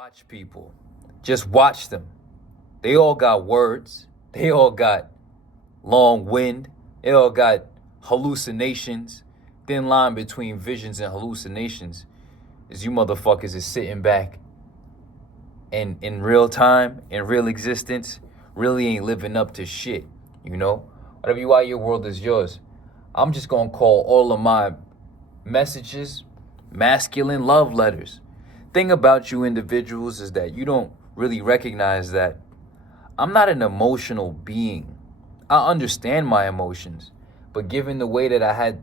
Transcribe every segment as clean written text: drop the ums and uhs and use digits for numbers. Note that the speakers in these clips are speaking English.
Watch people. Just watch them. They all got words. They all got long wind. They all got hallucinations. Thin line between visions and hallucinations is you motherfuckers is sitting back and in real time, in real existence, really ain't living up to shit, you know? Whatever you are, your world is yours. I'm just gonna call all of my messages masculine love letters. Thing about you individuals is that you don't really recognize that I'm not an emotional being. I understand my emotions, but given the way that I had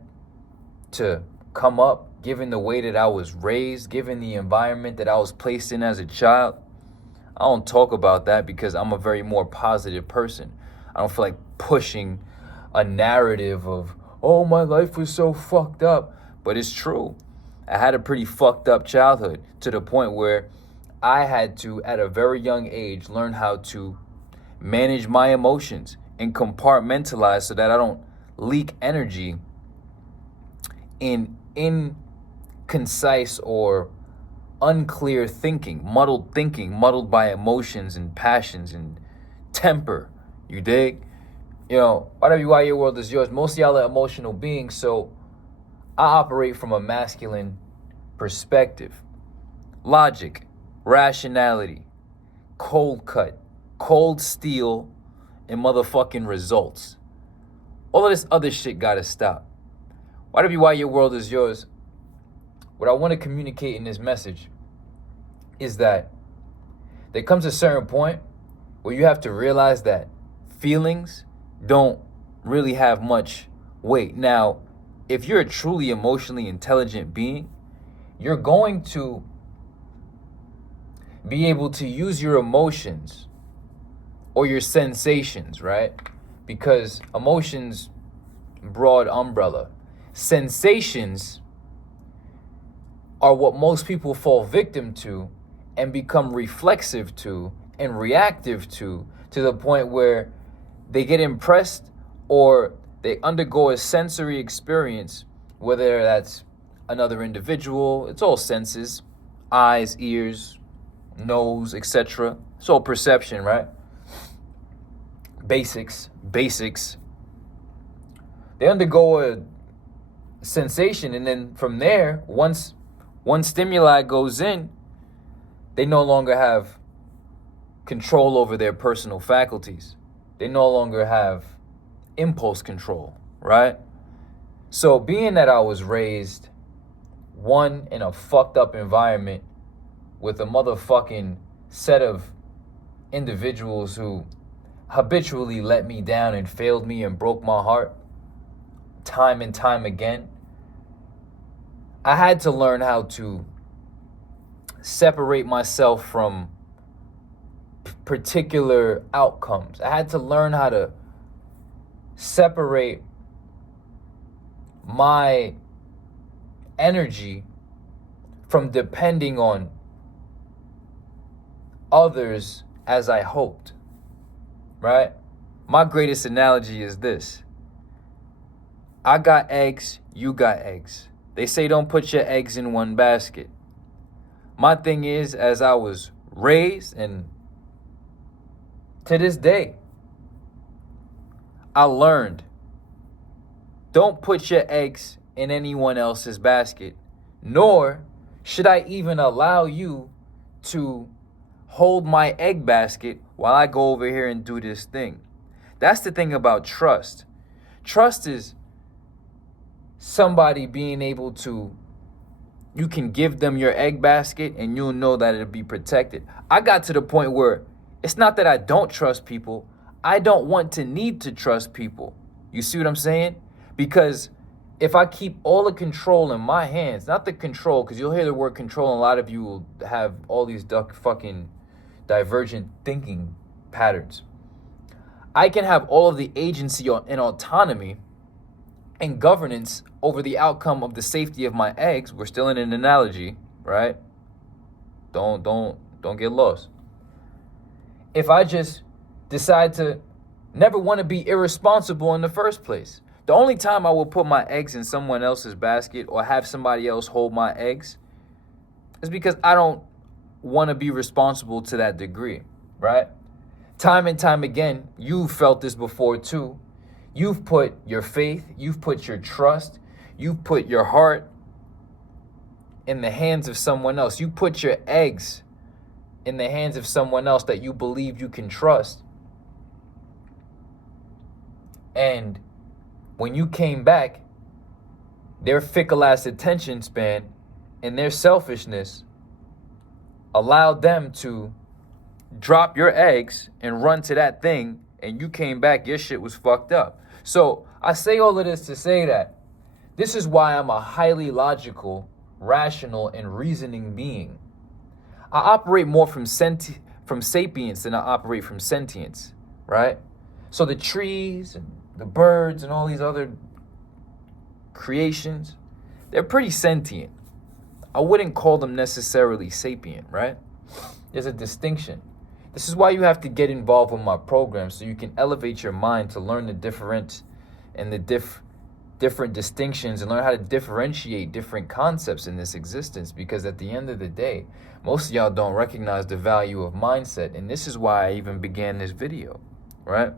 to come up, given the way that I was raised, given the environment that I was placed in as a child, I don't talk about that because I'm a very more positive person. I don't feel like pushing a narrative of, oh, my life was so fucked up. But it's true. I had a pretty fucked up childhood to the point where I had to, at a very young age, learn how to manage my emotions and compartmentalize so that I don't leak energy in inconcise or unclear thinking, muddled by emotions and passions and temper. You dig? You know, whatever you are, your world is yours. Most of y'all are emotional beings, so I operate from a masculine perspective. Logic, rationality, cold cut, cold steel, and motherfucking results. All of this other shit gotta stop. Whatever you are, your world is yours. What I want to communicate in this message is that there comes a certain point where you have to realize that feelings don't really have much weight. Now, if you're a truly emotionally intelligent being, you're going to be able to use your emotions or your sensations, right? Because emotions, broad umbrella. Sensations are what most people fall victim to and become reflexive to and reactive to the point where they get impressed or they undergo a sensory experience, whether that's another individual. It's all senses, eyes, ears, nose, etc. It's all perception, right? Basics. They undergo a sensation, and then from there, once one stimuli goes in, they no longer have control over their personal faculties. They no longer have impulse control, right? So being that I was raised, one, in a fucked up environment with a motherfucking set of individuals who habitually let me down and failed me and broke my heart time and time again, I had to learn how to separate myself from particular outcomes. I had to learn how to separate my energy from depending on others as I hoped, right? My greatest analogy is this. I got eggs, you got eggs. They say don't put your eggs in one basket. My thing is, as I was raised, and to this day, I learned, don't put your eggs in anyone else's basket, nor should I even allow you to hold my egg basket while I go over here and do this thing. That's the thing about trust. Trust is somebody being able to, you can give them your egg basket and you'll know that it'll be protected. I got to the point where it's not that I don't trust people. I don't want to need to trust people. You see what I'm saying? Because if I keep all the control in my hands, not the control, because you'll hear the word control and a lot of you will have all these fucking divergent thinking patterns. I can have all of the agency and autonomy and governance over the outcome of the safety of my eggs. We're still in an analogy, right? Don't get lost. If I just decide to never want to be irresponsible in the first place, the only time I will put my eggs in someone else's basket or have somebody else hold my eggs is because I don't want to be responsible to that degree, right? Time and time again, you've felt this before too. You've put your faith, you've put your trust, you've put your heart in the hands of someone else. You put your eggs in the hands of someone else that you believe you can trust. And when you came back, their fickle ass attention span and their selfishness allowed them to drop your eggs and run to that thing, and you came back, your shit was fucked up. So I say all of this to say that this is why I'm a highly logical, rational, and reasoning being. I operate more from sapience than I operate from sentience, right? So the trees and the birds and all these other creations, they're pretty sentient. I wouldn't call them necessarily sapient, right? There's a distinction. This is why you have to get involved with my program, so you can elevate your mind to learn the different and the different distinctions and learn how to differentiate different concepts in this existence. Because at the end of the day, most of y'all don't recognize the value of mindset. And this is why I even began this video, right?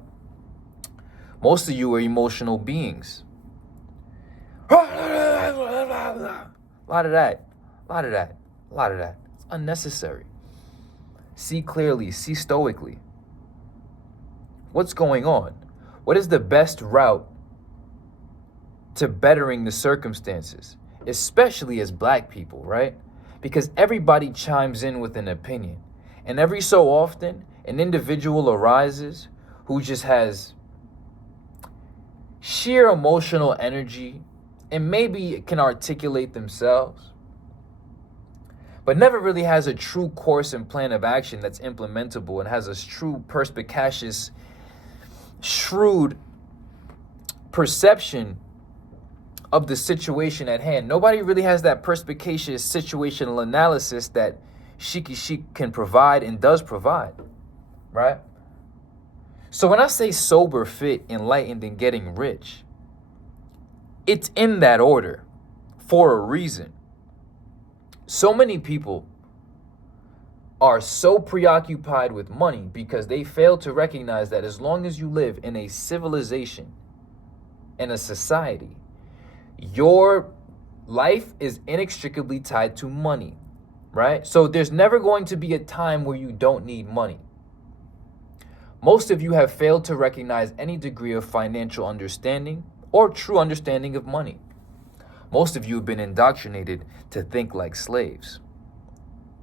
Most of you are emotional beings. A lot of that. It's unnecessary. See clearly, see stoically. What's going on? What is the best route to bettering the circumstances, especially as black people, right? Because everybody chimes in with an opinion. And every so often, an individual arises who just has sheer emotional energy and maybe can articulate themselves, but never really has a true course and plan of action that's implementable and has a true perspicacious, shrewd perception of the situation at hand. Nobody really has that perspicacious situational analysis that Sheikhy Chic can provide and does provide, right? So when I say sober, fit, enlightened, and getting rich, it's in that order for a reason. So many people are so preoccupied with money because they fail to recognize that as long as you live in a civilization and a society, your life is inextricably tied to money, right? So there's never going to be a time where you don't need money. Most of you have failed to recognize any degree of financial understanding or true understanding of money. Most of you have been indoctrinated to think like slaves.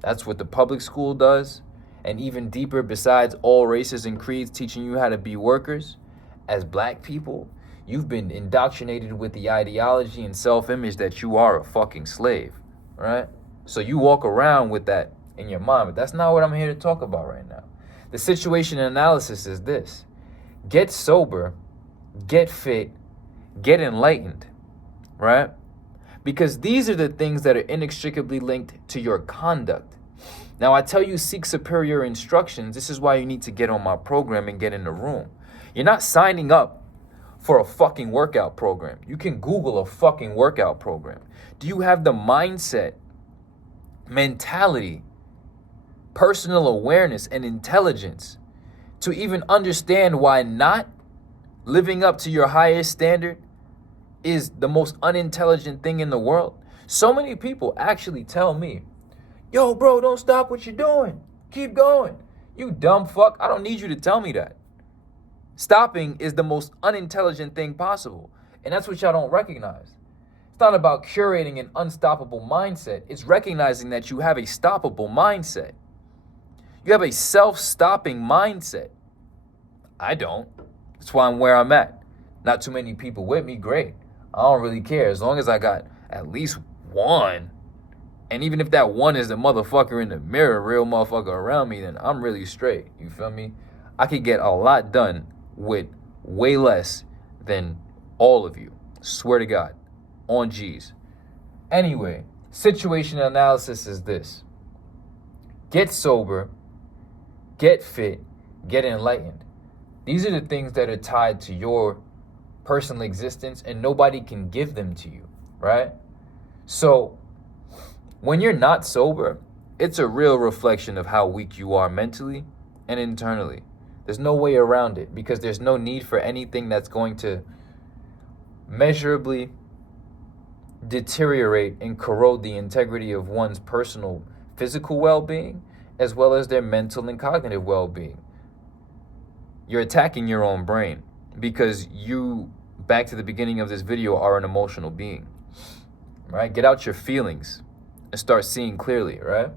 That's what the public school does. And even deeper, besides all races and creeds teaching you how to be workers, as black people, you've been indoctrinated with the ideology and self-image that you are a fucking slave, right? So you walk around with that in your mind, but that's not what I'm here to talk about right now. The situation analysis is this: get sober, get fit, get enlightened, right? Because these are the things that are inextricably linked to your conduct. Now, I tell you, seek superior instructions. This is why you need to get on my program and get in the room. You're not signing up for a fucking workout program. You can Google a fucking workout program. Do you have the mindset, mentality, personal awareness, and intelligence to even understand why not living up to your highest standard is the most unintelligent thing in the world? So many people actually tell me, yo, bro, don't stop what you're doing. Keep going. You dumb fuck. I don't need you to tell me that. Stopping is the most unintelligent thing possible. And that's what y'all don't recognize. It's not about curating an unstoppable mindset. It's recognizing that you have a stoppable mindset. You have a self-stopping mindset. I don't. That's why I'm where I'm at. Not too many people with me, great. I don't really care. As long as I got at least one. And even if that one is the motherfucker in the mirror, real motherfucker around me, then I'm really straight. You feel me? I could get a lot done with way less than all of you. Swear to God. On G's. Anyway, situation analysis is this: get sober, get fit, get enlightened. These are the things that are tied to your personal existence, and nobody can give them to you, right? So when you're not sober, It's a real reflection of how weak you are mentally and internally. There's no way around it, because there's no need for anything that's going to measurably deteriorate and corrode the integrity of one's personal physical well-being, as well as their mental and cognitive well-being. You're attacking your own brain, because you, back to the beginning of this video, are an emotional being, right? Get out your feelings and start seeing clearly, right?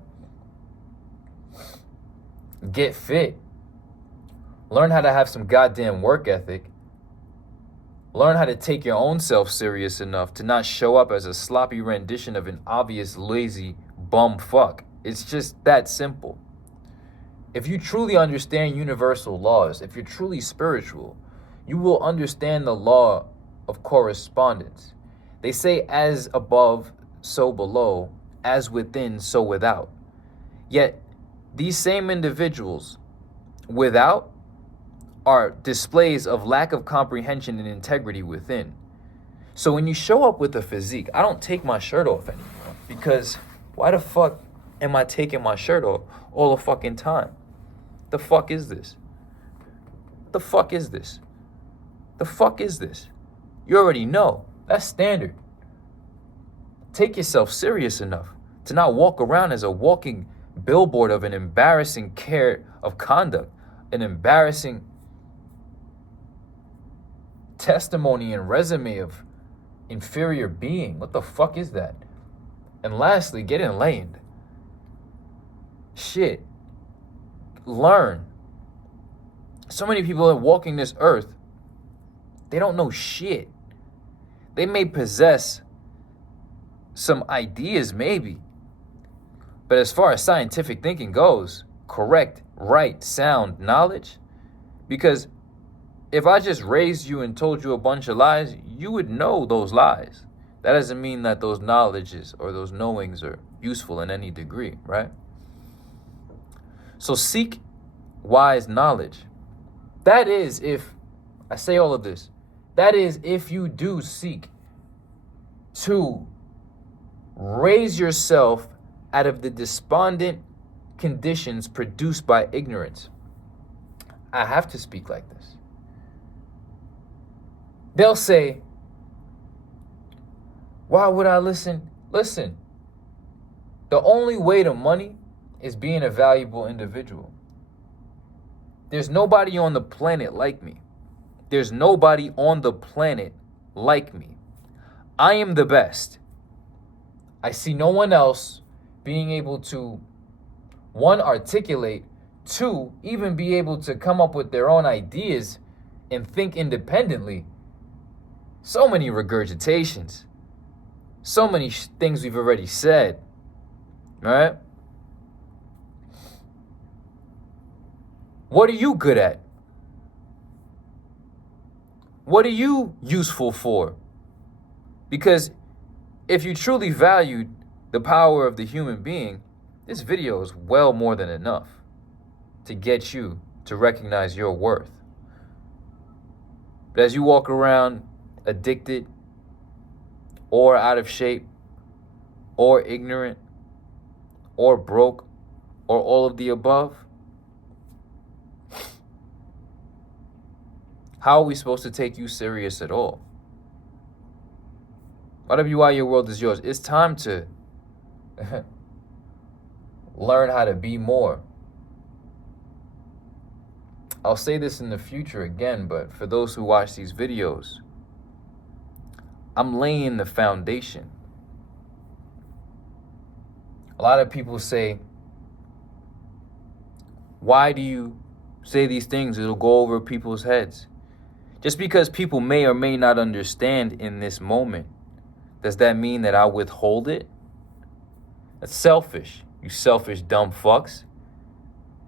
Get fit. Learn how to have some goddamn work ethic. Learn how to take your own self serious enough to not show up as a sloppy rendition of an obvious lazy bum fuck. It's just that simple. If you truly understand universal laws, if you're truly spiritual, you will understand the law of correspondence. They say as above, so below, as within, so without. Yet, these same individuals without are displays of lack of comprehension and integrity within. So when you show up with a physique, I don't take my shirt off anymore, because why the fuck am I taking my shirt off all the fucking time? The fuck is this? The fuck is this? The fuck is this? You already know. That's standard. Take yourself serious enough to not walk around as a walking billboard of an embarrassing care of conduct, an embarrassing testimony and resume of inferior being. What the fuck is that? And lastly, get enlightened. Shit. Learn. So many people are walking this earth. They don't know shit. They may possess some ideas, maybe. But as far as scientific thinking goes, correct, right, sound knowledge, because if I just raised you and told you a bunch of lies, you would know those lies. That doesn't mean that those knowledges or those knowings are useful in any degree, right? So seek wise knowledge. That is, if I say all of this, that is if you do seek to raise yourself out of the despondent conditions produced by ignorance. I have to speak like this. They'll say, why would I listen? Listen, the only way to money is being a valuable individual. There's nobody on the planet like me. There's nobody on the planet like me. I am the best. I see no one else being able to, one, articulate, two, even be able to come up with their own ideas and think independently. So many regurgitations. So many things we've already said. All right? What are you good at? What are you useful for? Because if you truly valued the power of the human being, this video is well more than enough to get you to recognize your worth. But as you walk around addicted, or out of shape, or ignorant, or broke, or all of the above, how are we supposed to take you serious at all? YWI, your world is yours. It's time to learn how to be more. I'll say this in the future again, but for those who watch these videos, I'm laying the foundation. A lot of people say, why do you say these things? It'll go over people's heads. Just because people may or may not understand in this moment, does that mean that I withhold it? That's selfish, you selfish dumb fucks.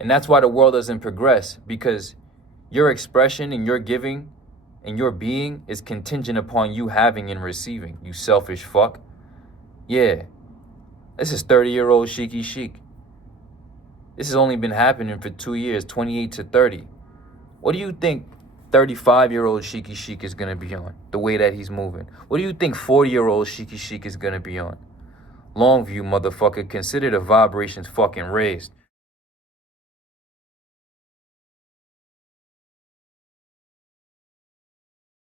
And that's why the world doesn't progress, because your expression and your giving and your being is contingent upon you having and receiving, you selfish fuck. Yeah, this is 30-year-old Sheikhy Chic. This has only been happening for 2 years, 28 to 30. What do you think 35-year-old Sheikhy Chic is going to be on, the way that he's moving? What do you think 40-year-old Sheikhy Chic is going to be on? Long view, motherfucker. Consider the vibrations fucking raised.